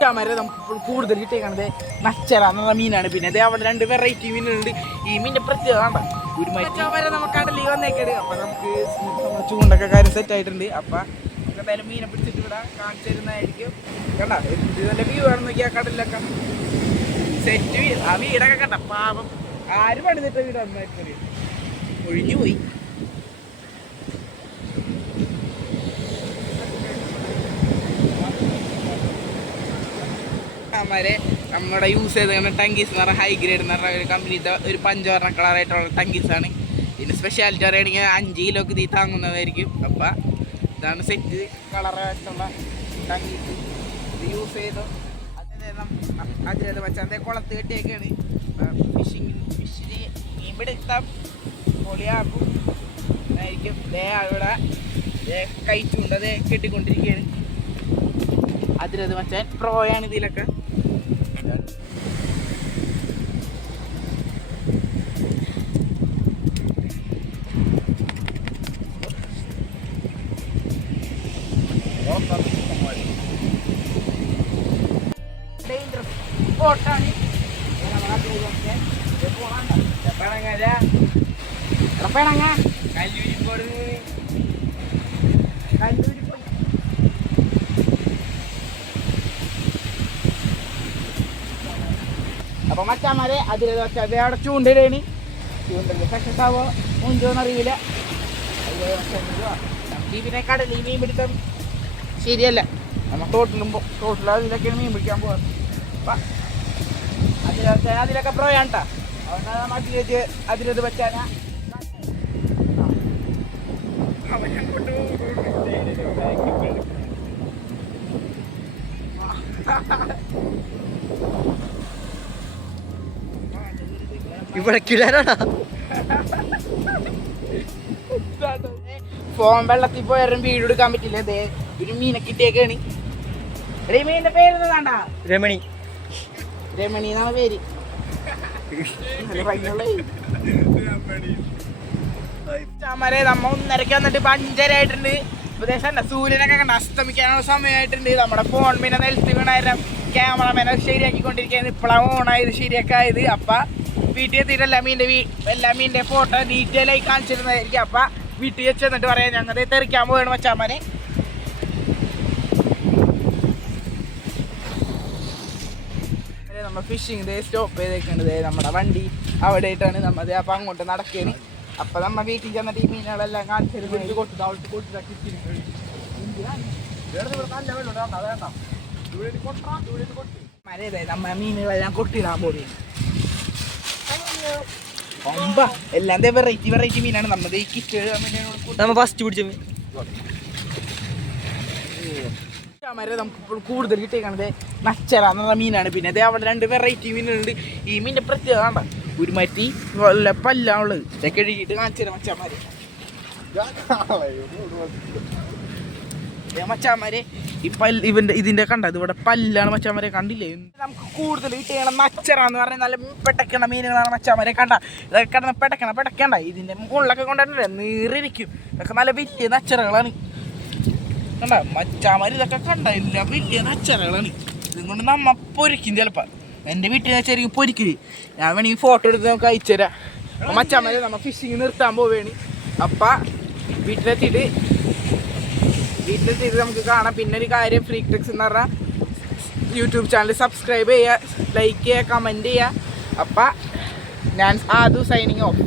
വരെ നമുക്ക് കൂടുതൽ കിട്ടിയേക്കണത് നച്ചറ എന്നുള്ള മീനാണ്. പിന്നെ അതേ അവിടെ 2 വെറൈറ്റി മീനുണ്ട്. ഈ മീനിന്റെ പ്രത്യേകത ഒരു വരെ നമുക്ക് കടലിൽ വന്നേക്കട്. അപ്പൊ നമുക്ക് ചൂണ്ടൊക്കെ കാര്യം സെറ്റ് ആയിട്ടുണ്ട്. അപ്പൊ നമുക്ക് എന്തായാലും മീനെ പിടിച്ചിട്ട് ഇവിടെ കാണിച്ചു തരുന്നതായിരിക്കും. കണ്ട ഇതിന്റെ വ്യൂ ആണ് നോക്കിയാൽ കടലിലൊക്കെ സെറ്റ്. ആ വീടൊക്കെ കണ്ട പാപം ആര് പണിതിട്ട വീടാണ്, ഒഴിഞ്ഞു പോയി. അവന്മാരെ നമ്മുടെ യൂസ് ചെയ്ത ടങ്കീസ് എന്ന് പറഞ്ഞാൽ ഹൈ ഗ്രേഡ് എന്ന് പറഞ്ഞ ഒരു കമ്പനിത്തെ ഒരു 5 വർണ്ണ കളറായിട്ടുള്ള ടങ്കീസാണ്. ഇതിന് സ്പെഷ്യാലിറ്റി പറയുകയാണെങ്കിൽ 5 കിലോക്ക് തീ താങ്ങുന്നതായിരിക്കും. അപ്പം ഇതാണ് സെറ്റ് കളറായിട്ടുള്ള ടങ്കീസ്. ഇത് യൂസ് ചെയ്തു അതിലത് വെച്ചാൽ അതേ കുളത്ത് കെട്ടിയൊക്കെയാണ്. ഫിഷിന് മീൻ പിടുത്തം പൊളിയാക്കും ആയിരിക്കും. അവിടെ കൈച്ചുണ്ട് അത് കെട്ടിക്കൊണ്ടിരിക്കുകയാണ്. അതിലത് വെച്ചാൽ പ്രോയാണ് ഇതിലൊക്കെ. ഡേഞ്ചറസ് സ്പോട്ടാണ്. അപ്പൊ മച്ചാമാരെ അതിൽ അവിടെ ചൂണ്ടിടേണ്. ചൂണ്ടല് സക്സസ് ആവോ മുഞ്ചോന്ന് അറിയില്ല. നമുക്ക് പിന്നെ കടലിൽ മീൻ പിടിക്കാൻ ശരിയല്ല. നമ്മൾ തോട്ടിലും അതിലൊക്കെയാണ് മീൻ പിടിക്കാൻ പോകാറ്. അതിലൊക്കെ പ്രോയാണ് കേട്ടോ. അതുകൊണ്ടാണ് മട്ടി വെച്ച് അതിലത് വെച്ചാനാ ഇവിടെ കിടാനാ ഫോൺ വെള്ളത്തിൽ പോയാലും വീട് എടുക്കാൻ പറ്റില്ല. അതെ ഒരു മീനെ കിട്ടിയേക്കാണ്. മീനിന്റെ പേരെന്താണ്ടാ? രമണി. രമണി എന്നാണ് പേര്. നമ്മ 1:30 വന്നിട്ട് ഇപ്പൊ 5:30 ആയിട്ടുണ്ട്. ഉപദേശം സൂര്യനൊക്കെ കണ്ട അസ്തമിക്കാനുള്ള സമയമായിട്ടുണ്ട്. നമ്മുടെ ഫോൺ പിന്നെ നിലത്ത് വീണായിരം ക്യാമറമാനെ ശരിയാക്കിക്കൊണ്ടിരിക്കുകയാണ്. ഇപ്പോഴാണ് ഓണായത് ശരിയാക്കായത്. അപ്പൊ വീട്ടിൽ എത്തിയിട്ടല്ല എല്ലാ മീനിന്റെ ഫോട്ടോ ഡീറ്റെയിൽ ആയി കാണിച്ചിരുന്നതായിരിക്കും. അപ്പൊ വീട്ടിൽ വെച്ച് എന്നിട്ട് പറയാം ഞങ്ങൾ തെറിക്കാൻ പോവുകയാണ് മച്ചാമാനെ. നമ്മൾ ഫിഷിങ് സ്റ്റോപ്പ് ചെയ്തേക്കുന്നത് നമ്മുടെ വണ്ടി അവിടെ ആയിട്ടാണ് നമ്മൾ. അപ്പൊ അങ്ങോട്ട് നടക്കേന്. അപ്പൊ നമ്മ വീട്ടിൽ ചെന്നിട്ട് ഈ മീനുകളെല്ലാം കാണിച്ചിരുന്നു. നമ്മ മീനുകളെല്ലാം കൊട്ടിടാൻ പോയി. എല്ലാം വെറൈറ്റി മീനാണ്. നമ്മുടെ ഈ കിറ്റ് നമ്മ ഫസ്റ്റ് പിടിച്ച മീൻ നമുക്ക് കൂടുതൽ കിട്ടിയേക്കണത് നച്ചറ എന്നുള്ള മീനാണ്. പിന്നെ അതേ അവിടെ 2 വെറൈറ്റി മീനുണ്ട്. ഈ മീനിന്റെ പ്രത്യേകത ഒരു മറ്റി വല്ല പല്ലാണുള്ളത്. ഇതൊക്കെ എഴുതിയിട്ട് കാണിച്ചു തരാം മച്ചാമാര്. മച്ചാമാരെ ഇതിന്റെ കണ്ടത് ഇവിടെ പല്ലാണ് മച്ചാമാരെ. കണ്ടില്ലേ? നമുക്ക് കൂടുതൽ കിട്ടിയ നച്ചറ എന്ന് പറഞ്ഞാൽ നല്ല പെട്ടക്കണ മീനുകളാണ് മച്ചാമാരെ. കണ്ട ഇതൊക്കെ കിടന്ന് പെടക്കണ്ട. ഇതിന്റെ മുകളിലൊക്കെ കൊണ്ടുവരണ്ടേ നീറിരിക്കും. ഇതൊക്കെ നല്ല വലിയ നച്ചറകളാണ്. കണ്ട മച്ചാമാര് ഇതൊക്കെ കണ്ട എല്ലാം വലിയ നച്ചറകളാണ്. ഇതും കൊണ്ട് നമ്മ പൊരിക്കും. ചിലപ്പോ എൻ്റെ വീട്ടിൽ വെച്ചായിരിക്കും പൊരിക്കല്. ഞാൻ വേണമെങ്കിൽ ഫോട്ടോ എടുത്ത് നമുക്ക് അയച്ചു തരാം. മച്ചാമാര് നമ്മ ഫിഷിങ് നിർത്താൻ പോവുകയാണ്. അപ്പം വീട്ടിലെത്തിയിട്ട് നമുക്ക് കാണാം. പിന്നെ ഒരു കാര്യം, ഫ്രീക്ക് ട്രിക്സ് എന്ന് പറഞ്ഞാൽ യൂട്യൂബ് ചാനൽ സബ്സ്ക്രൈബ് ചെയ്യുക, ലൈക്ക് ചെയ്യുക, കമൻറ്റ് ചെയ്യുക. അപ്പം ഞാൻ ആദു സൈനിങ് ഓഫ്.